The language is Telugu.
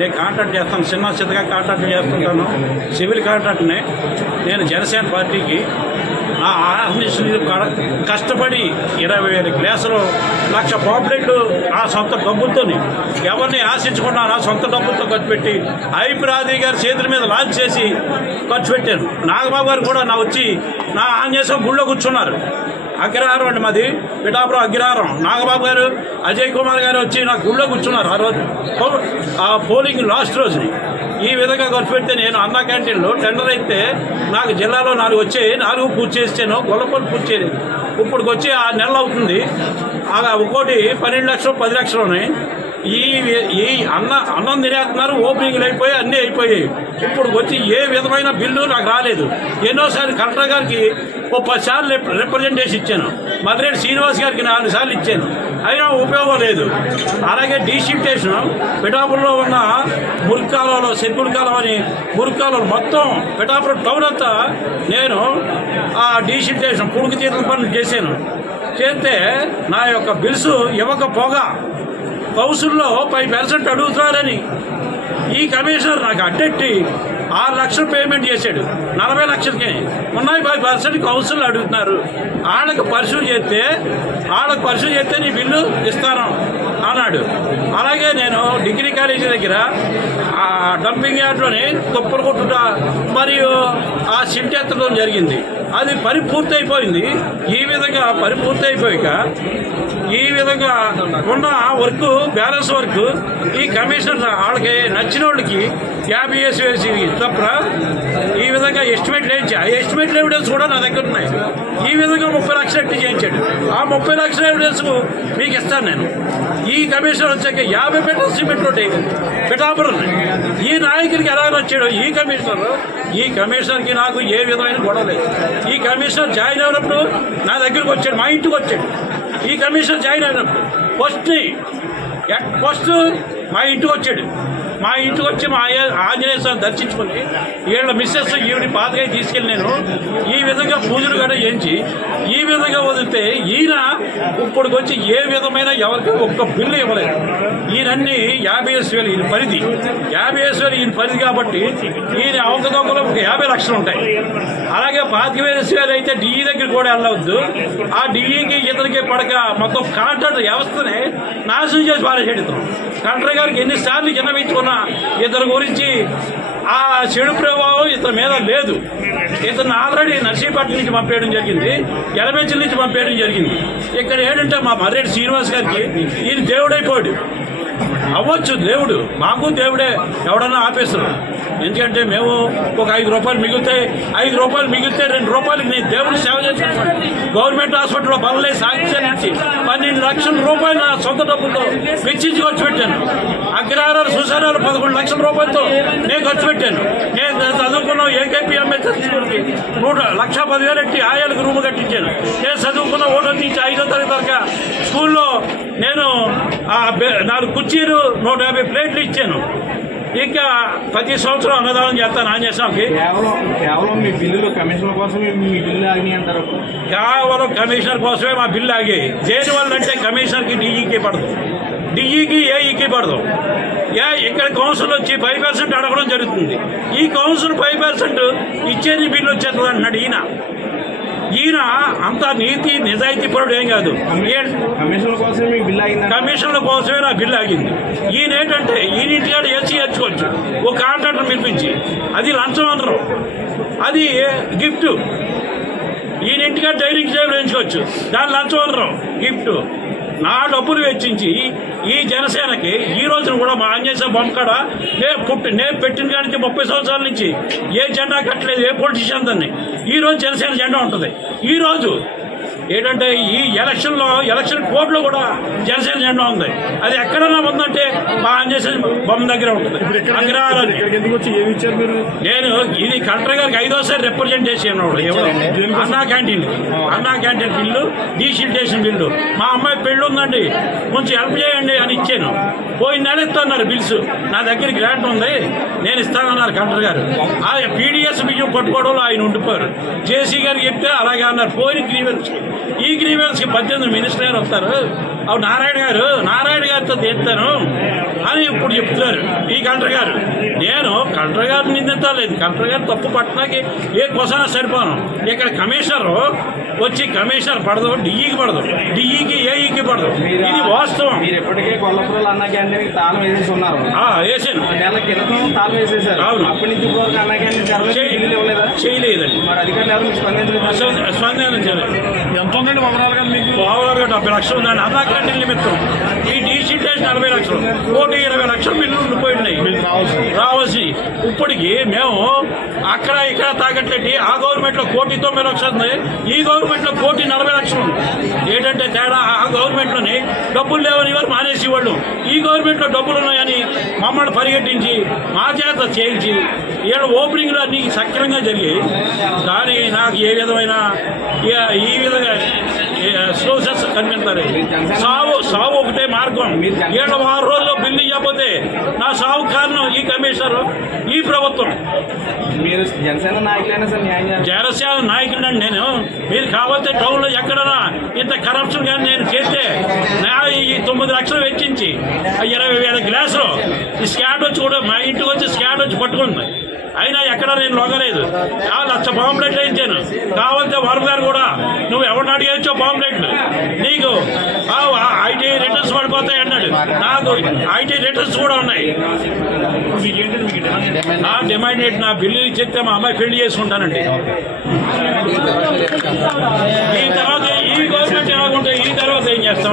నేను కాంట్రాక్ట్ చేస్తాను, చిన్నగా కాంట్రాక్ట్ చేస్తుంటాను, సివిల్ కాంట్రాక్ట్ని. నేను జనసేన పార్టీకి నా ఆర్గనైజేషన్ కష్టపడి 20,000 గ్లాసులు 1,00,000 పాంప్లెట్లు నా సొంత డబ్బులతో, ఎవరిని ఆశించకుండా నా సొంత డబ్బులతో ఖర్చు పెట్టి ఐప్రాది గారి చేతుల మీద లాంచ్ చేసి ఖర్చు పెట్టాను. నాగబాబు గారు కూడా వచ్చి నా ఆంజనేయ గుళ్ళో కూర్చున్నారు. అగ్రహారం అండి మాది, పిఠాపురం అగ్రహారం. నాగబాబు గారు, అజయ్ కుమార్ గారు వచ్చి నా గుళ్ళో కూర్చున్నారు ఆ రోజు, ఆ పోలింగ్ లాస్ట్ రోజుని. ఈ విధంగా ఖర్చు పెడితే నేను అన్నా క్యాంటీన్లో టెండర్ అయితే నాకు జిల్లాలో 4 వచ్చాయి, 4 పూర్తి చేసాను. గొల్లపల్లి పూర్తి చేయలేదు. ఇప్పటికి వచ్చి 6 నెలలు అవుతుంది. ఒక్కోటి 12 లక్షలు 10 లక్షలు ఉన్నాయి. ఈ అన్నం తినేస్తున్నారు. ఓపెనింగ్లు అయిపోయి అన్నీ అయిపోయాయి. ఇప్పుడు వచ్చి ఏ విధమైన బిల్లు నాకు రాలేదు. ఎన్నోసార్లు కలెక్టర్ గారికి 10 సార్లు రిప్రజెంటేషన్ ఇచ్చాను. మద్రేటి శ్రీనివాస్ గారికి 4 సార్లు ఇచ్చాను, అయినా ఉపయోగం లేదు. అలాగే డీషిఫ్టేషన్ పిఠాపురంలో ఉన్న మురికాలలో, సెక్యూర్ కాలం అని మురికాలలో మొత్తం పిఠాపురం టౌన్ అంతా నేను ఆ డీషిఫ్టేషన్ పురుగు తీర్ల పనులు చేశాను. చేస్తే నా యొక్క బిల్స్ ఇవ్వకపోగా కౌన్సిల్లో 5% అడుగుతున్నారని ఈ కమిషనర్ నాకు అడ్డెట్టి 6 లక్షలు పేమెంట్ చేశాడు. 40 లక్షలకి ఉన్నాయి, 5% కౌన్సిల్ అడుగుతున్నారు. వాళ్ళకి పరిశీలి చేస్తే నీ బిల్లు ఇస్తాను అన్నాడు. అలాగే నేను డిగ్రీ కాలేజీ దగ్గర ఆ డంపింగ్ యార్డ్లోని తుప్పలు కొట్టుట మరియు ఆ సిల్ట్ ఎత్తడం జరిగింది. అది పరిపూర్తి అయిపోయింది. ఈ విధంగా పరిపూర్తి అయిపోయాక ఈ విధంగా ఉన్న వర్క్, బ్యాలెన్స్ వర్క్ ఈ కమిషనర్ వాళ్ళకి నచ్చిన వాళ్ళకి 50 వేసి తప్ప ఈ విధంగా ఎస్టిమేట్లు వేయించి, ఆ ఎస్టిమేట్లు ఎవిడెన్స్ కూడా నా దగ్గర ఉన్నాయి. ఈ విధంగా 30 లక్షలు ఎట్టి చేయించాడు. ఆ 30 లక్షల ఎవిడెన్స్ మీకు ఇస్తాను నేను. ఈ కమిషనర్ వచ్చాక 50 పెట్టలు సిమెంట్ రోడ్డు పిఠాపురం. ఈ నాయకుడికి ఎలా వచ్చాడు ఈ కమిషనర్కి నాకు ఏ విధమైన గొడవ లేదు. ఈ కమిషనర్ జాయిన్ అయినప్పుడు నా దగ్గరకు వచ్చాడు, మా ఇంటికి వచ్చాడు. ఈ కమిషనర్ జాయిన్ అయినప్పుడు ఫస్ట్ మా ఇంటికి వచ్చాడు. మా ఇంటికి వచ్చి మా ఆంజనేయ స్వామిని దర్శించుకుని వీళ్ళ మిస్సెస్ ఈవిని పాతగా తీసుకెళ్ళి నేను ఈ విధంగా పూజలు కూడా చేయించి ఈ విధంగా వదిలితే ఈయన ఇప్పటికి వచ్చి ఏ విధమైన ఎవరికి ఒక్క బిల్లు ఇవ్వలేదు. ఈయనన్నీ 50,000 ఈయన పరిధి, 50,000 ఈయన పరిధి కాబట్టి ఈయన అవకతవకలో 50 లక్షలు ఉంటాయి. అలాగే 25,000 అయితే డిఈ దగ్గర కూడా వెళ్ళవద్దు. ఆ డిఈకి ఇతనికి పడక మొత్తం కాంట్రాక్ట్ వ్యవస్థనే నాశనం చేసి పారేసేడుతాం. కలెక్టర్ గారికి ఎన్నిసార్లు విన్నవించుకున్నా ఇతని గురించి ఆ చెడు ప్రభావం ఇతని మీద లేదు. ఇతను ఆల్రెడీ నర్సీపట్నం నుంచి పంపేయడం జరిగింది, ఎలబెంచల నుంచి పంపేయడం జరిగింది. ఇక్కడ ఏంటంటే మా మర్రెడ్డి శ్రీనివాస్ గారికి ఈయన దేవుడైపోయాడు. అవ్వచ్చు దేవుడు, మాకు దేవుడే, ఎవడన్నా ఆపేస్తారు. ఎందుకంటే మేము ఒక 5 రూపాయలు మిగిలితే 2 రూపాయలకి నేను దేవుడు సేవ చేస్తున్నాను. గవర్నమెంట్ హాస్పిటల్లో బలలే సాంక్షన్ ఇచ్చి 12 లక్షల రూపాయలు నా సొంత డబ్బుతో వెచ్చించి ఖర్చు పెట్టాను. అగ్రహారాలు సుశారాలు 11 లక్షల రూపాయలతో నేను ఖర్చు పెట్టాను. నేను చదువుకున్న ఏకేపీఎంఎస్ స్కూల్కి 1,10,000 ఎట్టి ఆయాలకు రూమ్ కట్టించాను. నేను చదువుకున్న 1వ నుంచి 5వ తరగతి వరకు స్కూల్లో నేను 4 కుర్చీలు 150 ప్లేట్లు ఇచ్చాను. ఇంకా ప్రతి సంవత్సరం అన్నదానం చేస్తాను ఆంజనేయ స్వామికి. కేవలం మీ బిల్లులు కమిషనర్ కోసమే మీ బిల్లు ఆగి అంటారు. కేవలం కమిషనర్ కోసమే మా బిల్లు ఆగి. దేనివల్ల అంటే కమిషనర్కి డిఈకి పడదు, డిఈకి ఏఈకి పడదు. ఇక్కడ కౌన్సిల్ వచ్చి 5% అడగడం జరుగుతుంది. ఈ కౌన్సిల్ 5% ఇచ్చేది బిల్లు వచ్చేస్తుంది అంటున్నాడు ఈయన అంత నీతి నిజాయితీ పరుడు ఏం కాదు. కమిషన్ల కోసమే మీ బిల్లు ఆగింది. కమిషన్ల కోసమే నా బిల్లు ఆగింది. ఈయన ఏంటంటే ఈయన ఇంటికాడ ఏర్చుకోవచ్చు ఒక కాంట్రాక్టర్ పిలిపించి, అది లంచం అనరు, అది గిఫ్ట్. ఈయన ఇంటికాడ డైనింగ్ టేబుల్ వేయించుకోవచ్చు, దాని లంచం అనరు, గిఫ్ట్. నా డబ్బులు వెచ్చించి ఈ జనసేనకి ఈ రోజున కూడా మా ఆంజనేయ బొమ్మ కాడ నేను పెట్టిన కాడి నుంచి 30 సంవత్సరాల నుంచి ఏ జెండా కట్టలేదు, ఏ పొలిటీషియన్ దాన్ని. ఈ రోజు జనసేన జెండా ఉంటుంది. ఈ రోజు ఏంటంటే ఈ ఎలక్షన్ కోర్టులో కూడా జనసేన జెండా ఉంది. అది ఎక్కడన్నా ఉందంటే మా ఆంజనేయ బొమ్మ దగ్గర ఉంటుంది. నేను ఇది కలెక్టర్ గారికి 5వసారి రిప్రజెంట్ చేసి అన్నా క్యాంటీన్ బిల్లు, డీషిల్టేషన్ బిల్లు. మా అమ్మాయి పెళ్లి ఉందండి, కొంచెం హెల్ప్ చేయండి అని ఇచ్చాను. పోయిన నెల ఇస్తున్నారు బిల్స్. నా దగ్గర గ్రాంట్ ఉంది, నేను ఇస్తానన్నారు కలెక్టర్ గారు. ఆ పీడిఎస్ బియ్యం పట్టుకోవడంలో ఆయన ఉండిపోయారు. జేసీ గారు చెప్తే అలాగే అన్నారు. పోయిన గ్రీవెన్స్ ఈ గ్రీవెన్స్ కి 18 మినిస్టర్ గారు వస్తారు, అవి నారాయణ గారితో తీస్తాను అని ఇప్పుడు చెప్తున్నారు ఈ కలెక్టర్ గారు. నేను కలెక్టర్ గారు నిందించలేదు, కలెక్టర్ గారు తప్పు పట్టడానికి ఏ కోసమైనా సరిపోను. ఇక్కడ కమిషనర్ వచ్చి కమిషనర్ పడదు, డిఈకి పడదు, డిఈకి ఏఈకి పడదు. ఇది వాస్తవం. మీరు ఎప్పటికే కొల్లపురంలో అన్నా క్యాంటీన్ తాళం వేసేసి ఉన్నారు. వేసాను, నెల క్రితం తాళం వేసేసారు. అవును. అప్పటి నుంచి ఇప్పుడు అన్నా క్యాంటీన్ చేయలేదండి. మరి అధికారులు స్పందించలేదు. ఎంత ఉందండి ఓవరాల్గా మీకు? ఓవరాల్గా 70 లక్షలు ఉందండి. అన్నా క్యాంటీన్ నిమిత్తం ఈ డీసీటేషన్ 40 లక్షలు, 120 లక్షలు బిల్లు ఉండిపోయినాయి రావాల్సి. ఇప్పటికి మేము అక్కడ ఇక్కడ తాకట్లేటి ఆ గవర్నమెంట్ లో 1,09 లక్షలు ఉంది, ఈ గవర్నమెంట్ లో 1,40 లక్షలు ఉంది. ఏంటంటే తేడా? ఆ గవర్నమెంట్ లోని డబ్బులు లేవని వారు మానేసి వాళ్ళు, ఈ గవర్నమెంట్ లో డబ్బులు ఉన్నాయని మమ్మల్ని పరిగెట్టించి మా చేత చేయించి ఈడ ఓపెనింగ్ లో అన్ని సక్రమంగా జరిగాయి. కానీ నాకు ఏ విధమైన ఈ విధంగా సోర్సెస్ కనిపిస్తారు. సావు ఒకటే మార్గం. 7 రోజుల్లో బిల్లు ఇవ్వకపోతే నా సాగు కారణం ఈ కమిషనర్, ఈ ప్రభుత్వం. మీరు జనసేన నాయకులైనా సార్ న్యాయం జనసేన నాయకుడిని నేను. మీరు కావాలంటే టౌన్ లో ఎక్కడన్నా ఇంత కరప్షన్ కానీ నేను చేస్తే ఈ 9 లక్షలు వెచ్చించి 20,000 గ్లాసులు ఈ స్కాడ్ వచ్చి కూడా మా ఇంటికి వచ్చి స్కాడ్ వచ్చి పట్టుకుంది. అయినా ఎక్కడ నేను లొంగలేదు. 1,00,000 బాంబులెట్లు వేయించాను. కావాలంటే వరం గారు కూడా నువ్వు ఎవరిని అడిగేచ్చో బాంబులెట్లు నీకు ఐటీ రిటర్న్స్ పడిపోతాయి అన్నాడు. నాకు ఐటీ రిటర్న్స్ కూడా ఉన్నాయి. నా డిమాండ్ ఏంటి? నా బిల్లు చెప్తే మా అమ్మాయి పెళ్లి చేసుకుంటానండి. ఈ తర్వాత ఈ గవర్నమెంట్ ఎలాగుంటే ఈ తర్వాత ఏం చేస్తాం?